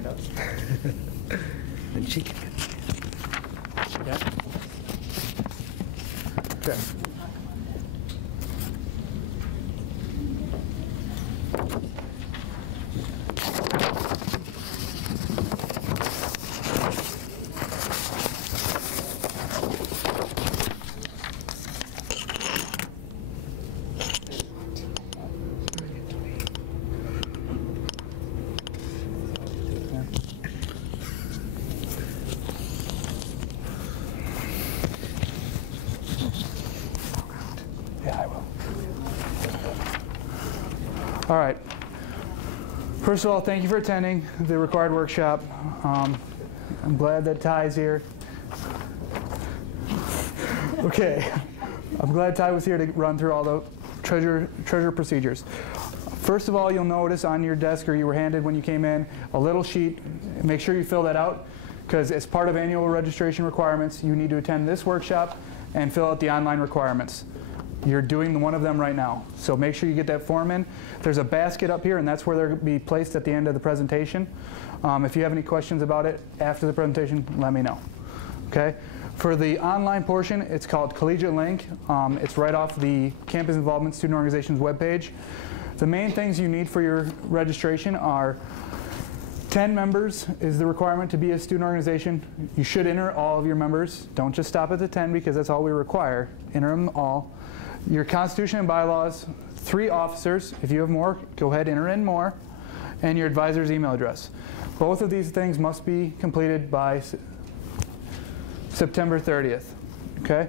stand up. Then she can get it. Yeah? Okay. Yeah, I will. All right. First of all, thank you for attending the required workshop. I'm glad that Ty's here. Okay. I'm glad Ty was here to run through all the treasure procedures. First of all, you'll notice on your desk, or you were handed when you came in, a little sheet. Make sure you fill that out, because as part of annual registration requirements, you need to attend this workshop and fill out the online requirements. You're doing one of them right now, so make sure you get that form in. There's a basket up here, and that's where they'll be placed at the end of the presentation. If you have any questions about it after the presentation, let me know. Okay? For the online portion, it's called Collegiate Link. It's right off the Campus Involvement Student Organization's webpage. The main things you need for your registration are 10 members is the requirement to be a student organization. You should enter all of your members. Don't just stop at the 10 because that's all we require. Enter them all. Your constitution and bylaws, 3 officers. If you have more, go ahead, enter in more. And your advisor's email address. Both of these things must be completed by September 30th. Okay?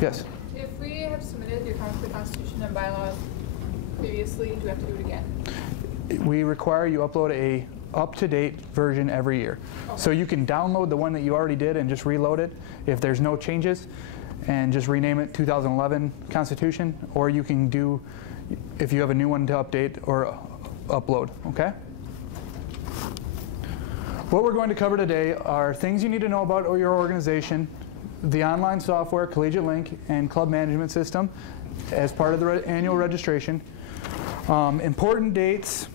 Yes? If we have submitted the constitution and bylaws previously, do we have to do it again? We require you upload a up-to-date version every year. Okay. So you can download the one that you already did and just reload it if there's no changes, and just rename it 2011 Constitution, or you can do, if you have a new one to update or upload, okay? What we're going to cover today are things you need to know about your organization, the online software, Collegiate Link, and club management system as part of the annual registration, important dates,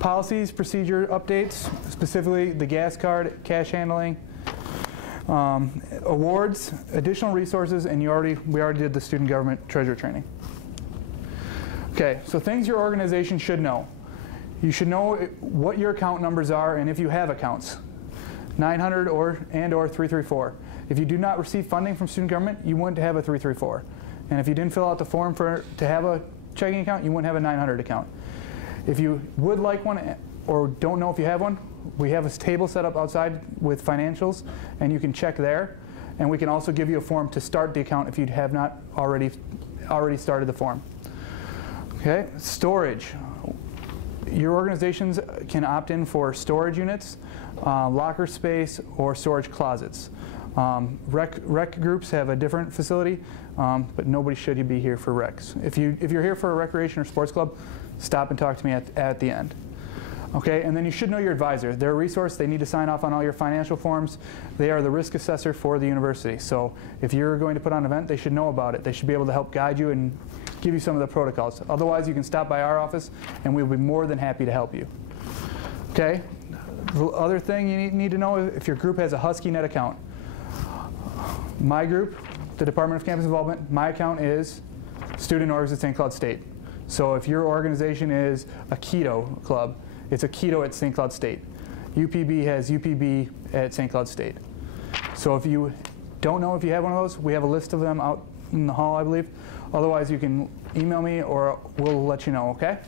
policies, procedure updates, specifically the gas card, cash handling, awards, additional resources, and we already did the student government treasurer training. Okay, so things your organization should know. You should know what your account numbers are and if you have accounts, 900 or 334. If you do not receive funding from student government, you wouldn't have a 334. And if you didn't fill out the form to have a checking account, you wouldn't have a 900 account. If you would like one or don't know if you have one, we have a table set up outside with financials, and you can check there. And we can also give you a form to start the account if you have not already started the form. Okay, storage. Your organizations can opt in for storage units, locker space, or storage closets. Rec groups have a different facility, but nobody should be here for recs. If you're here for a recreation or sports club, stop and talk to me at the end. Okay, and then you should know your advisor. They're a resource. They need to sign off on all your financial forms. They are the risk assessor for the university. So if you're going to put on an event, they should know about it. They should be able to help guide you and give you some of the protocols. Otherwise, you can stop by our office, and we'll be more than happy to help you. Okay, the other thing you need to know, if your group has a Husky Net account. My group, the Department of Campus Involvement, my account is Student Orgs at St. Cloud State. So if your organization is a keto club, it's a keto at St. Cloud State. UPB has UPB at St. Cloud State. So if you don't know if you have one of those, we have a list of them out in the hall, I believe. Otherwise, you can email me or we'll let you know, okay?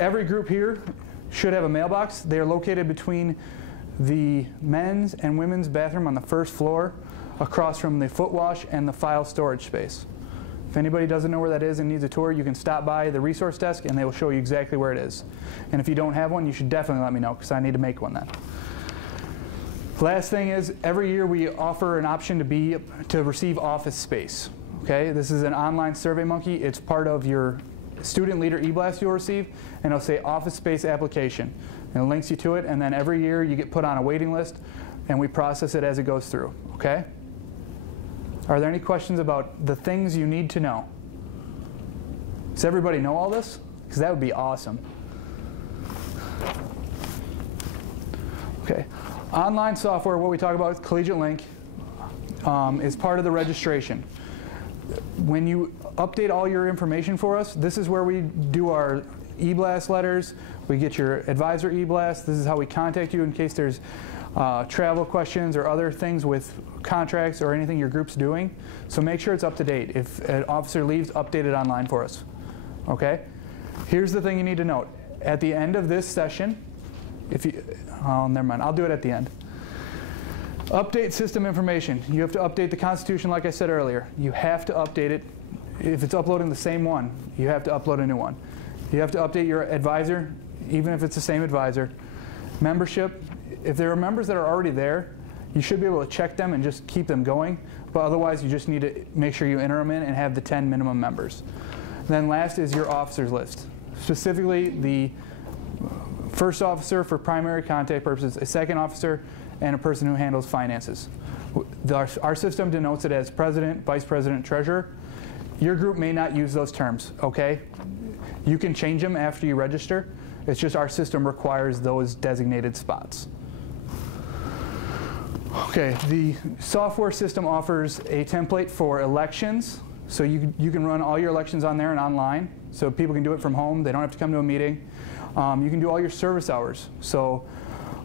Every group here should have a mailbox. They are located between the men's and women's bathroom on the first floor, across from the foot wash and the file storage space. If anybody doesn't know where that is and needs a tour, you can stop by the resource desk and they will show you exactly where it is. And if you don't have one, you should definitely let me know, because I need to make one then. Last thing is, every year we offer an option to receive office space. Okay, this is an online SurveyMonkey. It's part of your student leader e-blast you'll receive, and it'll say office space application. And it links you to it, and then every year you get put on a waiting list, and we process it as it goes through. Okay? Are there any questions about the things you need to know? Does everybody know all this? Because that would be awesome. Okay. Online software, what we talk about with Collegiate Link, is part of the registration. When you update all your information for us, this is where we do our e-blast letters. We get your advisor e-blast. This is how we contact you in case there's travel questions or other things with contracts or anything your group's doing. So make sure it's up to date. If an officer leaves, update it online for us. Okay? Here's the thing you need to note. At the end of this session, oh, never mind, I'll do it at the end. Update system information. You have to update the Constitution like I said earlier. You have to update it. If it's uploading the same one, you have to upload a new one. You have to update your advisor, even if it's the same advisor. Membership, if there are members that are already there, you should be able to check them and just keep them going. But otherwise, you just need to make sure you enter them in and have the 10 minimum members. And then last is your officers list. Specifically, the first officer for primary contact purposes, a second officer, and a person who handles finances. Our system denotes it as president, vice president, treasurer. Your group may not use those terms, okay? You can change them after you register. It's just our system requires those designated spots. Okay, the software system offers a template for elections. So you can run all your elections on there and online. So people can do it from home. They don't have to come to a meeting. You can do all your service hours. So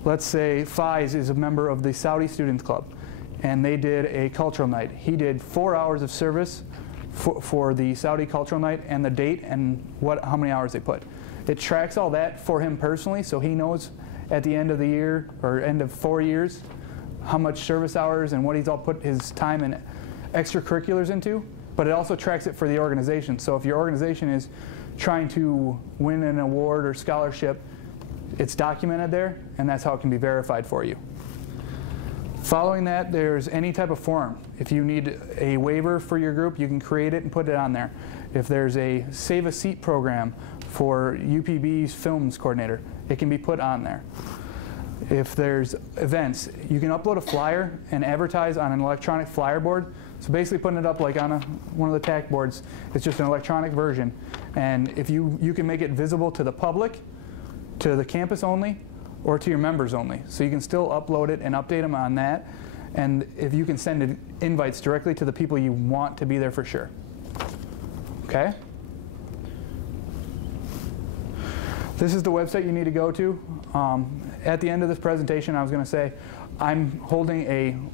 let's say Faiz is a member of the Saudi Students Club, and they did a cultural night. He did 4 hours of service for the Saudi cultural night and the date and how many hours they put. It tracks all that for him personally, so he knows at the end of the year or end of 4 years how much service hours and what he's all put his time and extracurriculars into. But it also tracks it for the organization. So if your organization is trying to win an award or scholarship, it's documented there, and that's how it can be verified for you. Following that, there's any type of form. If you need a waiver for your group, you can create it and put it on there. If there's a Save a Seat program for UPB's films coordinator, it can be put on there. If there's events, you can upload a flyer and advertise on an electronic flyer board. So basically putting it up like on one of the TAC boards, it's just an electronic version. And if you can make it visible to the public, to the campus only, or to your members only. So you can still upload it and update them on that. And if you can send invites directly to the people you want to be there for sure. Okay? This is the website you need to go to. At the end of this presentation, I was going to say, I'm holding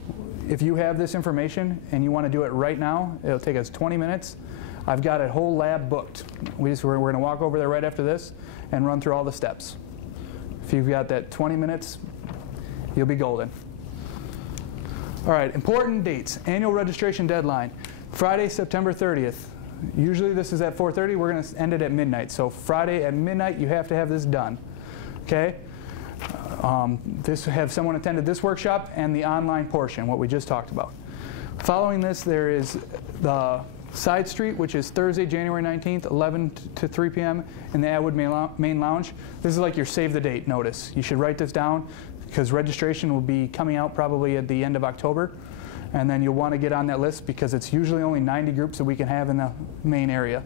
if you have this information and you want to do it right now, it'll take us 20 minutes. I've got a whole lab booked. We're going to walk over there right after this and run through all the steps. If you've got that 20 minutes, you'll be golden. All right, important dates. Annual registration deadline, Friday, September 30th. Usually this is at 4:30. We're going to end it at midnight. So Friday at midnight, you have to have this done. Okay? Have someone attended this workshop and the online portion, what we just talked about. Following this, there is the Side Street, which is Thursday, January 19th, 11 to 3 p.m. in the Atwood Main Lounge. This is like your save the date notice. You should write this down because registration will be coming out probably at the end of October. And then you'll want to get on that list because it's usually only 90 groups that we can have in the main area.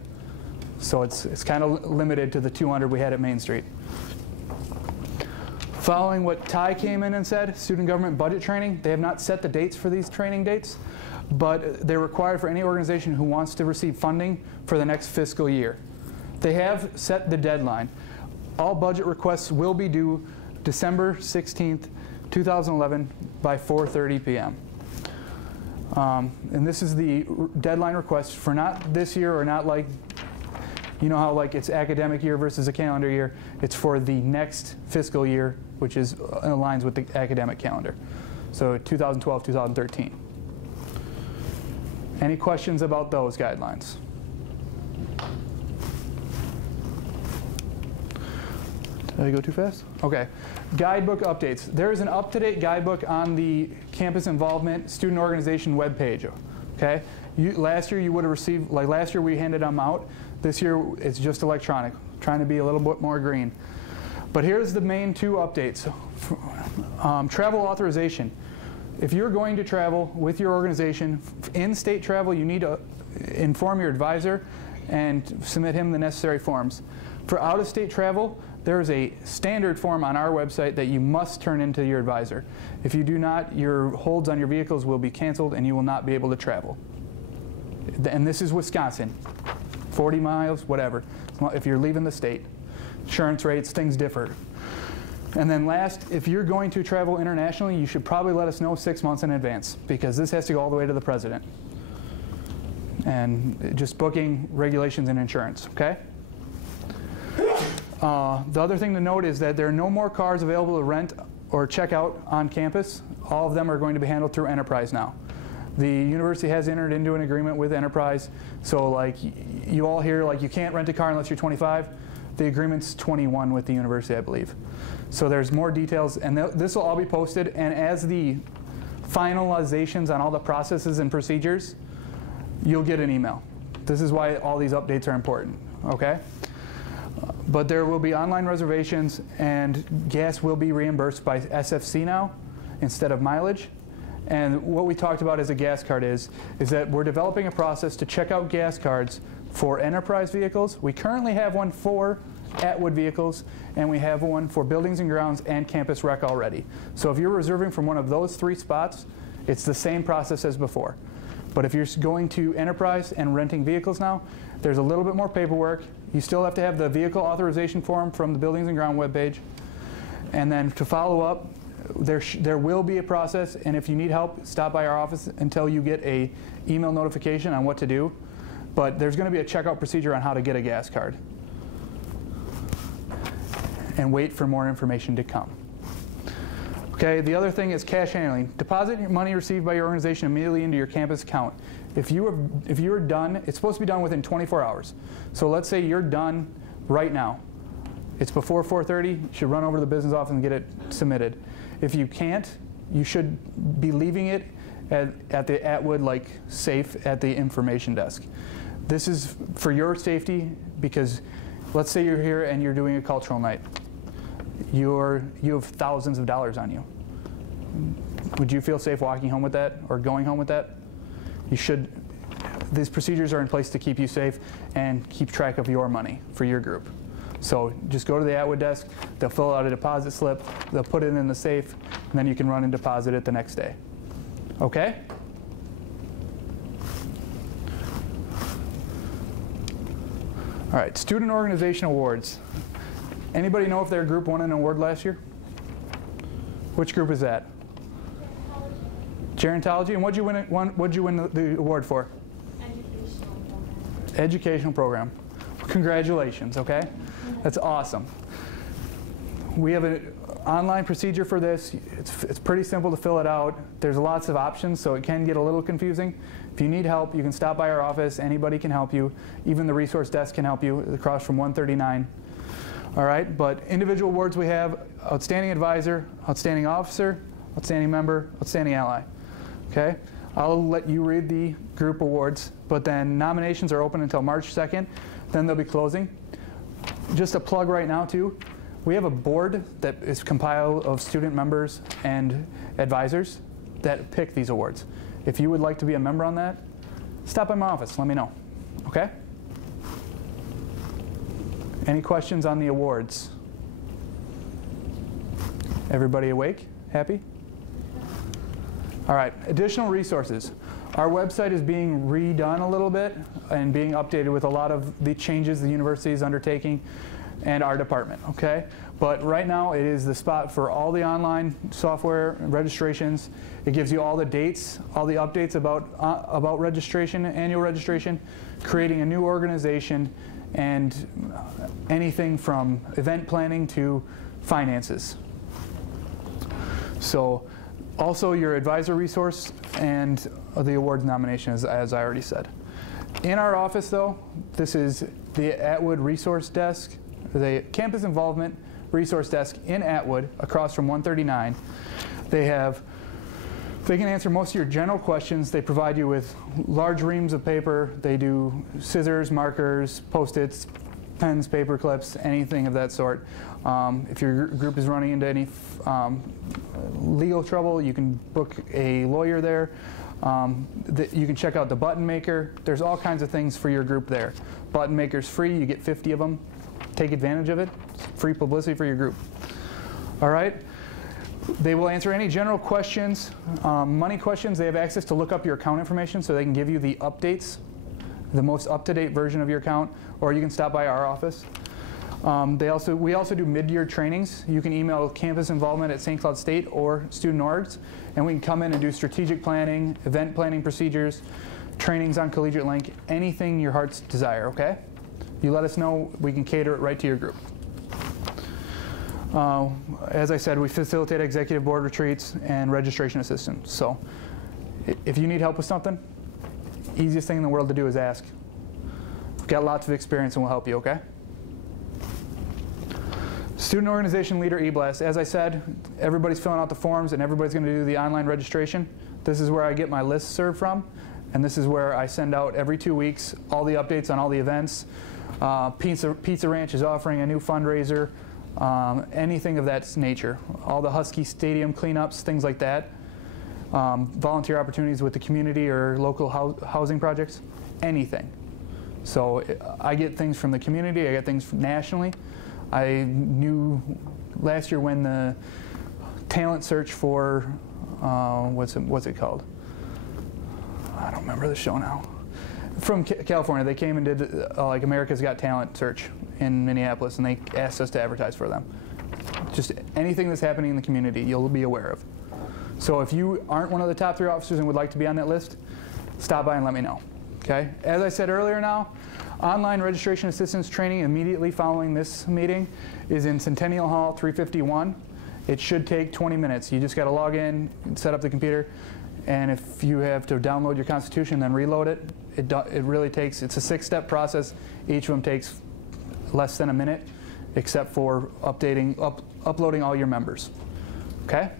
So it's kind of limited to the 200 we had at Main Street. Following what Ty came in and said, student government budget training, they have not set the dates for these training dates, but they're required for any organization who wants to receive funding for the next fiscal year. They have set the deadline. All budget requests will be due December 16th, 2011 by 4:30 p.m. And this is the deadline request for not this year or not like, you know how like it's academic year versus a calendar year. It's for the next fiscal year, which is aligns with the academic calendar. So 2012, 2013. Any questions about those guidelines? Did I go too fast? Okay. Guidebook updates. There is an up-to-date guidebook on the Campus Involvement Student Organization webpage. Okay. Last year you would have received, like last year we handed them out. This year it's just electronic. Trying to be a little bit more green. But here's the main two updates. Travel authorization. If you're going to travel with your organization, in-state travel, you need to inform your advisor and submit him the necessary forms. For out-of-state travel, there is a standard form on our website that you must turn into your advisor. If you do not, your holds on your vehicles will be canceled and you will not be able to travel. And this is Wisconsin, 40 miles, whatever, if you're leaving the state. Insurance rates, things differ. And then last, if you're going to travel internationally, you should probably let us know 6 months in advance, because this has to go all the way to the president. And just booking, regulations, and insurance, okay? The other thing to note is that there are no more cars available to rent or check out on campus. All of them are going to be handled through Enterprise now. The university has entered into an agreement with Enterprise, so like you all hear, like you can't rent a car unless you're 25. The agreement's 21 with the university, I believe. So there's more details, and this will all be posted, and as the finalizations on all the processes and procedures, you'll get an email. This is why all these updates are important, okay? But there will be online reservations, and gas will be reimbursed by SFC now instead of mileage. And what we talked about as a gas card is that we're developing a process to check out gas cards for enterprise vehicles. We currently have one for Atwood vehicles, and we have one for buildings and grounds and campus rec already. So if you're reserving from one of those 3 spots, it's the same process as before. But if you're going to enterprise and renting vehicles now, there's a little bit more paperwork. You still have to have the vehicle authorization form from the buildings and ground webpage. And then to follow up, there will be a process, and if you need help, stop by our office until you get a email notification on what to do. But there's going to be a checkout procedure on how to get a gas card. And wait for more information to come. Okay, the other thing is cash handling. Deposit your money received by your organization immediately into your campus account. If you are done, it's supposed to be done within 24 hours. So let's say you're done right now. It's before 4:30, you should run over to the business office and get it submitted. If you can't, you should be leaving it at the Atwood safe at the information desk. This is for your safety, because let's say you're here and you're doing a cultural night. You have thousands of dollars on you. Would you feel safe walking home with that or going home with that? You should. These procedures are in place to keep you safe and keep track of your money for your group. So just go to the Atwood desk, they'll fill out a deposit slip, they'll put it in the safe, and then you can run and deposit it the next day. Okay? All right, student organization awards. Anybody know if their group won an award last year? Which group is that? Gerontology. And what'd you win the award for? Educational program. Educational program. Congratulations, okay? That's awesome. We have an online procedure for this. It's pretty simple to fill it out. There's lots of options, so it can get a little confusing. If you need help, you can stop by our office. Anybody can help you. Even the resource desk can help you across from 139. All right, but individual awards we have: outstanding advisor, outstanding officer, outstanding member, outstanding ally. Okay? I'll let you read the group awards, but then nominations are open until March 2nd. Then they'll be closing. Just a plug right now too, we have a board that is compiled of student members and advisors that pick these awards. If you would like to be a member on that, stop by my office, let me know, okay? Any questions on the awards? Everybody awake? Happy? All right, additional resources. Our website is being redone a little bit and being updated with a lot of the changes the university is undertaking and our department, okay? But right now it is the spot for all the online software and registrations. It gives you all the dates, all the updates about registration, annual registration, creating a new organization, and anything from event planning to finances. So also your advisor resource and the awards nomination, as I already said. In our office though, this is the Atwood resource desk, the campus involvement resource desk in Atwood across from 139. They can answer most of your general questions. They provide you with large reams of paper. They do scissors, markers, Post-its, pens, paper clips, anything of that sort. If your group is running into any legal trouble, you can book a lawyer there. You can check out the button maker. There's all kinds of things for your group there. Button maker's free, you get 50 of them. take advantage of it. It's free publicity for your group. All right. They will answer any general questions, money questions. They have access to look up your account information so they can give you the updates, the most up-to-date version of your account, or you can stop by our office. We also do mid-year trainings. You can email campus involvement at St. Cloud State or student orgs, and we can come in and do strategic planning, event planning procedures, trainings on Collegiate Link, anything your heart's desire, okay? You let us know, we can cater it right to your group. As I said, we facilitate executive board retreats and registration assistance. So if you need help with something, easiest thing in the world to do is ask. We've got lots of experience and we'll help you, okay? Student Organization Leader e-blast. As I said, everybody's filling out the forms and everybody's going to do the online registration. This is where I get my listserv from, and this is where I send out every 2 weeks all the updates on all the events. Pizza Ranch is offering a new fundraiser, anything of that nature. All the Husky Stadium cleanups, things like that. Volunteer opportunities with the community or local housing projects, anything. So I get things from the community, I get things from nationally. I knew last year when the talent search for, what's it called? I don't remember the show now. From California, they came and did like America's Got Talent search in Minneapolis, and they asked us to advertise for them. Just anything that's happening in the community, you'll be aware of. So if you aren't one of the top 3 officers and would like to be on that list, stop by and let me know. Okay? As I said earlier now, online registration assistance training immediately following this meeting is in Centennial Hall 351. It should take 20 minutes. You just got to log in, set up the computer, and if you have to download your Constitution, then reload it. It really takes, it's a 6-step process. Each of them takes less than a minute, except for uploading all your members. Okay?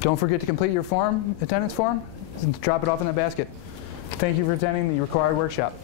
Don't forget to complete your form, attendance form, and drop it off in the basket. Thank you for attending the required workshop.